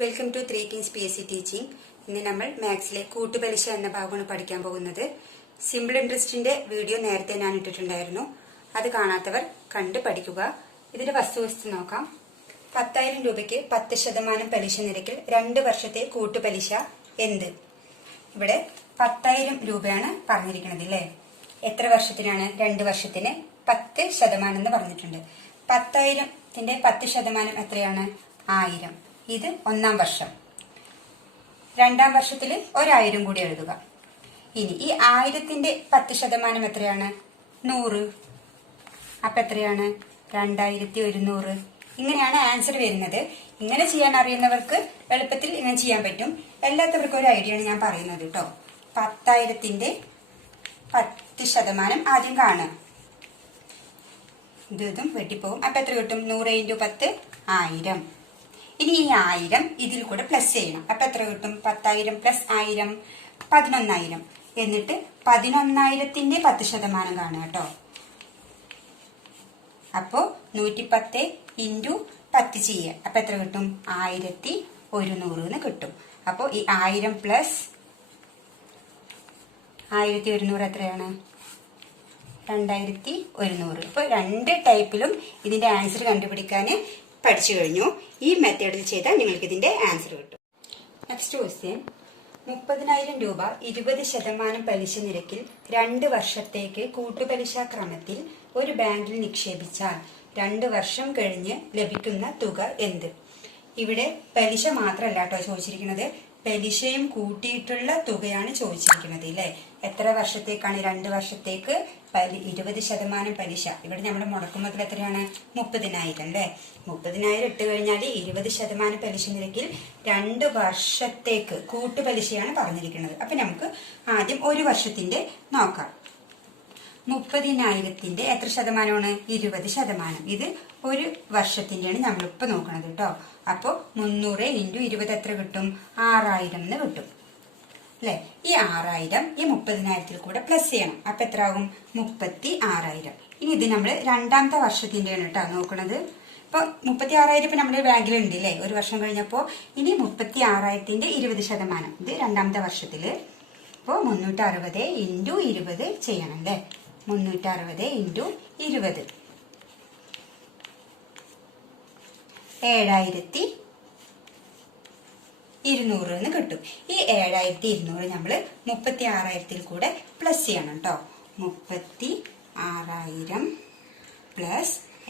Welcome to 3 teams PSC teaching. ഇന്ന് നമ്മൾ മാത്സിലെ കൂട്ടുപലിശ എന്ന ഭാഗമാണ് പഠിക്കാൻ പോകുന്നത്. സിമ്പിൾ ഇൻട്രസ്റ്റിന്റെ വീഡിയോ നേരത്തെ ഞാൻ ഇട്ടിട്ടുണ്ടായിരുന്നു. അത് കാണാത്തവർ കണ്ട് പഠിക്കുക. ഇതിന്റെ വസ്തുവസ്തു നോക്കാം. 10,000 രൂപയ്ക്ക് 10% പലിശ നിരക്കിൽ 2 വർഷത്തെ കൂട്ടുപലിശ എന്ത്? ഇവിടെ 10,000 രൂപയാണ് പറഞ്ഞിരിക്കുന്നത് അല്ലേ? എത്ര വർഷത്തിനാണ്? 2 വർഷത്തിന് 10% എന്ന് പറഞ്ഞിട്ടുണ്ട്. 10,000ന്റെ 10% എത്രയാണ്? 1000. ഇത് 1-ാം വർഷം. 2-ാം വർഷത്തിൽ 1,000 കൂടി എഴുതുക. ഇനി ഈ 1000ന്റെ 10% എത്രയാണ്? 100. അപ്പൊ എത്രയാണ്? 2,100. ഇങ്ങനെയാണ് ആൻസർ വരുന്നത്. ഇങ്ങനെ ചെയ്യാൻ അറിയുന്നവർക്ക് എളുപ്പത്തിൽ ഇങ്ങനെ ചെയ്യാൻ പറ്റും. എല്ലാത്തവർക്കും ഒരു ഐഡിയ ആണ് ഞാൻ പറയുന്നത് കേട്ടോ. 10,000ന്റെ 10% ആദ്യം കാണുക. ഇതും വെട്ടിപ്പോവും. അപ്പൊ എത്ര കിട്ടും? 100 × 10 1000. ഇനി ഈ 1000 ഇതിൽ കൂടെ പ്ലസ് ചെയ്യണം. അപ്പൊ എത്ര കിട്ടും? 10,000 + 1000 11,000. എന്നിട്ട് 11,000ന്റെ 10% കാണുക കേട്ടോ. അപ്പോ 110 × 10 ചെയ്യുക. അപ്പൊ എത്ര കിട്ടും? 1,100 കിട്ടും. അപ്പോ ഈ 1000 + 1,100 എത്രയാണ്? 2,100. അപ്പൊ 2 ടൈപ്പിലും ഇതിന്റെ ആൻസർ കണ്ടുപിടിക്കാൻ പഠിച്ചു കഴിഞ്ഞു. ഈ മെത്തേഡിൽ ചെയ്താൽ നിങ്ങൾക്ക് ഇതിന്റെ ആൻസർ കിട്ടും. Next question. 30,000 രൂപ 20% പലിശ നിരക്കിൽ 2 വർഷത്തേക്ക് കൂട്ടുപലിശ ക്രമത്തിൽ ഒരു ബാങ്കിൽ നിക്ഷേപിച്ചാൽ 2 വർഷം കഴിഞ്ഞ് ലഭിക്കുന്ന തുക എന്ത്? ഇവിടെ പലിശ മാത്രമല്ല കേട്ടോ ചോദിച്ചിരിക്കുന്നത്, പലിശയും കൂട്ടിയിട്ടുള്ള തുകയാണ് ചോദിച്ചിരിക്കുന്നത് അല്ലേ? എത്ര വർഷത്തേക്കാണ്? 2 വർഷത്തേക്ക് 20% പലിശ. ഇവിടെ നമ്മൾ മുടക്കുന്നത് എത്രയാണ്? 30,000 അല്ലേ? 30,000 ഇട്ട് കഴിഞ്ഞാൽ 20% പലിശ നിരക്കിൽ 2 വർഷത്തേക്ക് കൂട്ടുപലിശയാണ് പറഞ്ഞിരിക്കുന്നത്. അപ്പൊ നമുക്ക് ആദ്യം 1 വർഷത്തിന്റെ നോക്കാം. 30,000ന്റെ എത്ര ശതമാനമാണ്? 20%. ഇത് 1 വർഷത്തിന്റെയാണ് നമ്മളിപ്പോ നോക്കണത് കേട്ടോ. അപ്പൊ 300 × 20 എത്ര കിട്ടും? 6,000 എന്ന് കിട്ടും അല്ലെ? ഈ 6,000 ഈ 30,000ത്തിൽ കൂടെ പ്ലസ് ചെയ്യണം. അപ്പൊ എത്ര ആകും? 36,000. ഇനി ഇത് നമ്മൾ 2-ാമത്തെ വർഷത്തിന്റെയാണ് കേട്ടോ നോക്കണത്. ഇപ്പൊ 36,000 ഇപ്പൊ നമ്മുടെ ബാങ്കിൽ ഉണ്ട് അല്ലേ? 1 വർഷം കഴിഞ്ഞപ്പോ. ഇനി 36,000ന്റെ 20%. ഇത് 2-ാമത്തെ വർഷത്തില്. ഇപ്പൊ 360 × 20 ചെയ്യണം അല്ലേ? 360 × 20 7,200 എന്ന് കിട്ടും. ഈ 7,200 നമ്മള് 36,000ത്തിൽ കൂടെ പ്ലസ് ചെയ്യണം കേട്ടോ. 36,000 +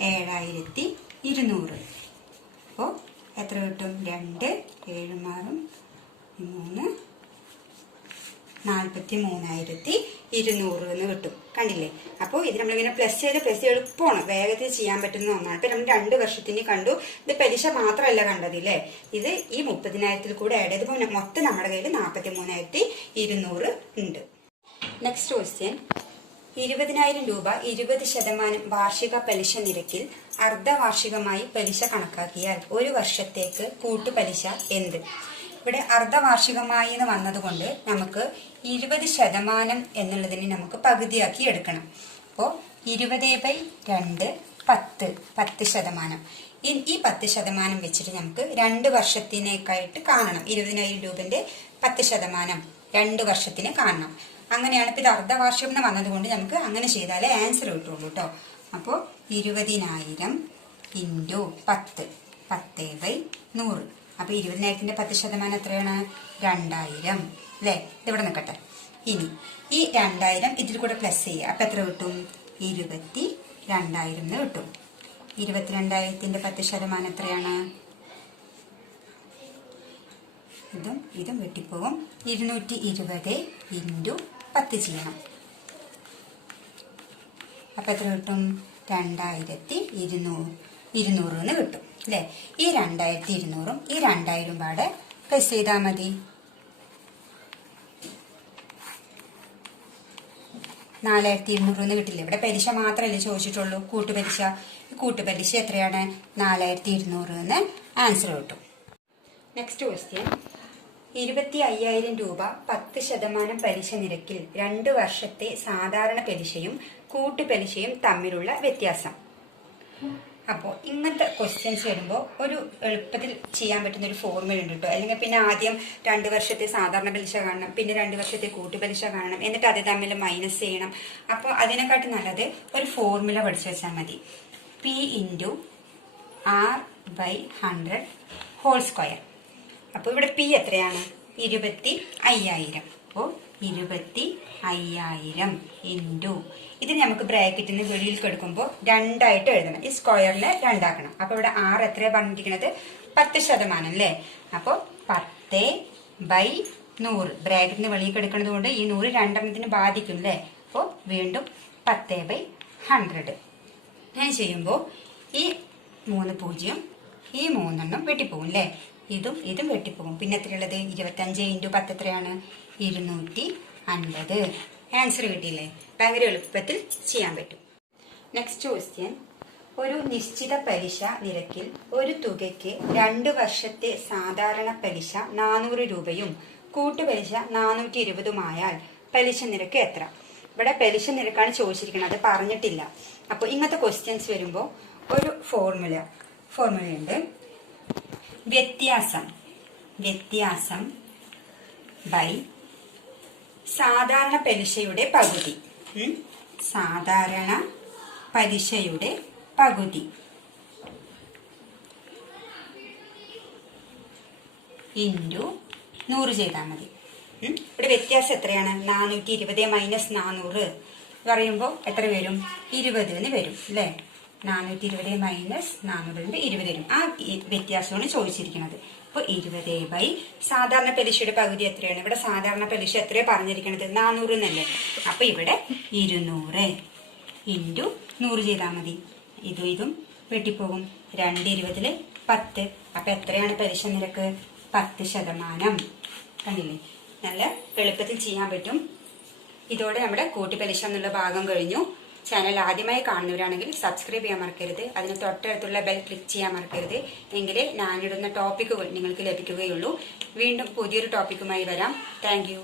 7,200. അപ്പോ എത്ര കിട്ടും? 2 7 6 3 43,200 എന്ന് കിട്ടും. കണ്ടില്ലേ? അപ്പോൾ ഇത് നമ്മളിങ്ങനെ പ്ലസ് ചെയ്ത് എളുപ്പമാണ്, വേഗത്തിൽ ചെയ്യാൻ പറ്റുന്ന ഒന്നാണ്. ഇപ്പൊ നമ്മൾ 2 വർഷത്തിന് കണ്ടു. ഇത് പലിശ മാത്രമല്ല കണ്ടത് ഇല്ലേ? ഇത് ഈ 30,000ത്തിൽ കൂടെ ആഡ് ചെയ്ത് മൊത്തം നമ്മുടെ കയ്യിൽ 43,200 ഉണ്ട്. Next question. 20,000 രൂപ 20% വാർഷിക പലിശ നിരക്കിൽ അർദ്ധവാർഷികമായി പലിശ കണക്കാക്കിയാൽ 1 വർഷത്തേക്ക് കൂട്ടുപലിശ എന്ത്? ഇവിടെ അർദ്ധവാർഷികമായി എന്ന് വന്നതുകൊണ്ട് നമുക്ക് 20% എന്നുള്ളതിനെ നമുക്ക് പകുതിയാക്കി എടുക്കണം. അപ്പോൾ 20/2 10%. ഈ 10% വെച്ചിട്ട് നമുക്ക് 2 വർഷത്തിനേക്കായിട്ട് കാണണം. 20,000 രൂപന്റെ 10% 2 വർഷത്തിന് കാണണം. അങ്ങനെയാണ്. ഇപ്പൊ ഇത് അർദ്ധവാർഷികം എന്ന് വന്നതുകൊണ്ട് നമുക്ക് അങ്ങനെ ചെയ്താലേ ആൻസർ കിട്ടുള്ളൂ കേട്ടോ. അപ്പോൾ 20,000 × 10 10/100. അപ്പൊ 20,000ന്റെ 10% എത്രയാണ്? 2,000 അല്ലെ? ഇതിവിടെ നിൽക്കട്ടെ. ഇനി ഈ 2,000 ഇതിൽ കൂടെ പ്ലസ് ചെയ്യുക. അപ്പൊ എത്ര കിട്ടും? 22,000 എന്ന് കിട്ടും. 22,000ന്റെ 10% എത്രയാണ്? ഇതും വെട്ടിപ്പോകും. 220 × 10 ചെയ്യണം. അപ്പൊ എത്ര കിട്ടും? 2,200 എന്ന് കിട്ടും അല്ലെ? ഈ 2,200 ഈ 2,000 പാടെ പ്ലസ് ചെയ്താൽ മതി. 4,200 എന്ന് കിട്ടില്ല. ഇവിടെ പലിശ മാത്രമല്ലേ ചോദിച്ചിട്ടുള്ളൂ, കൂട്ടുപലിശ. കൂട്ടുപലിശ എത്രയാണ്? 4,200 എന്ന് ആൻസർ കിട്ടും. Next question. 25,000 രൂപ 10% പലിശ നിരക്കിൽ 2 വർഷത്തെ സാധാരണ പലിശയും കൂട്ടുപലിശയും തമ്മിലുള്ള വ്യത്യാസം. അപ്പോൾ ഇങ്ങനത്തെ ക്വസ്റ്റ്യൻസ് വരുമ്പോൾ ഒരു എളുപ്പത്തിൽ ചെയ്യാൻ പറ്റുന്ന ഒരു ഫോർമുല ഉണ്ട് കേട്ടോ. അല്ലെങ്കിൽ പിന്നെ ആദ്യം 2 വർഷത്തെ സാധാരണ പലിശ കാണണം, പിന്നെ 2 വർഷത്തെ കൂട്ടുപലിശ കാണണം, എന്നിട്ട് അത് തമ്മിൽ മൈനസ് ചെയ്യണം. അപ്പോൾ അതിനെക്കാട്ടി നല്ലത് ഒരു ഫോർമുല പഠിച്ചു വെച്ചാൽ മതി. P × R/100 whole square. അപ്പോൾ ഇവിടെ P എത്രയാണ്? 25,000. അപ്പോൾ 25,000 ഇൻറ്റു ഇതിന് നമുക്ക് ബ്രാക്കറ്റിൽ നിന്ന് വെളിയിൽ കൊടുക്കുമ്പോൾ 2 ആയിട്ട് എഴുതണം. ഈ സ്ക്വയറിനെ 2 ആക്കണം. അപ്പോൾ ഇവിടെ R എത്രയാണ് പറഞ്ഞിരിക്കുന്നത്? 10% അല്ലേ? അപ്പോൾ 10/100 ബ്രാക്കറ്റിന് വെളിയിൽ എടുക്കുന്നത് കൊണ്ട് ഈ 100 രണ്ടെണ്ണത്തിന് ബാധിക്കും അല്ലേ? അപ്പോൾ വീണ്ടും 10/100 ഞാൻ ചെയ്യുമ്പോൾ ഈ 3 0 ഈ 3 എണ്ണം വെട്ടിപ്പോകും അല്ലേ? ഇതും വെട്ടിപ്പോകും. പിന്നെ എത്രയുള്ളത്? 25 × 10 എത്രയാണ്? 250. ആൻസർ കിട്ടിയില്ലേ? ഭയങ്കര എളുപ്പത്തിൽ ചെയ്യാൻ പറ്റും. Next question. ഒരു നിശ്ചിത പലിശ നിരക്കിൽ ഒരു തുകയ്ക്ക് 2 വർഷത്തെ സാധാരണ പലിശ 400 രൂപയും കൂട്ടുപലിശ 420 പലിശ നിരക്ക് എത്ര? ഇവിടെ പലിശ നിരക്കാണ് ചോദിച്ചിരിക്കുന്നത്, അത് പറഞ്ഞിട്ടില്ല. അപ്പോൾ ഇങ്ങനത്തെ ക്വസ്റ്റ്യൻസ് വരുമ്പോൾ ഒരു ഫോർമുലയുണ്ട്. വ്യത്യാസം ബൈ സാധാരണ പലിശയുടെ പകുതി. സാധാരണ പലിശയുടെ പകുതി ഇൻറ്റു 100 ചെയ്താൽ മതി. ഇവിടെ വ്യത്യാസം എത്രയാണ്? 420 - 400 പറയുമ്പോൾ എത്ര വരും? 20 എന്ന് വരും അല്ലേ? 420 - 400 20 വരും. ആ വ്യത്യാസമാണ് ചോദിച്ചിരിക്കുന്നത്. അപ്പോൾ 20 സാധാരണ പലിശയുടെ പകുതി എത്രയാണ്? ഇവിടെ സാധാരണ പലിശ എത്രയാണ് പറഞ്ഞിരിക്കുന്നത്? 400 എന്നല്ലേ? അപ്പൊ ഇവിടെ 200 ഇൻറ്റു 100 ചെയ്താൽ മതി. ഇതും വെട്ടിപ്പോകും. 2 20 10. അപ്പൊ എത്രയാണ് പലിശ നിരക്ക്? 10%. കണ്ടില്ലേ? നല്ല എളുപ്പത്തിൽ ചെയ്യാൻ പറ്റും. ഇതോടെ നമ്മുടെ കൂട്ടുപലിശ എന്നുള്ള ഭാഗം കഴിഞ്ഞു. ചാനൽ ആദ്യമായി കാണുന്നവരാണെങ്കിൽ സബ്സ്ക്രൈബ് ചെയ്യാൻ മറക്കരുത്. അതിന് തൊട്ടടുത്തുള്ള ബെൽ ക്ലിക്ക് ചെയ്യാൻ മറക്കരുത്. എങ്കിലേ ഞാനിടുന്ന ടോപ്പിക്കുകൾ നിങ്ങൾക്ക് ലഭിക്കുകയുള്ളൂ. വീണ്ടും പുതിയൊരു ടോപ്പിക്കുമായി വരാം. Thank you.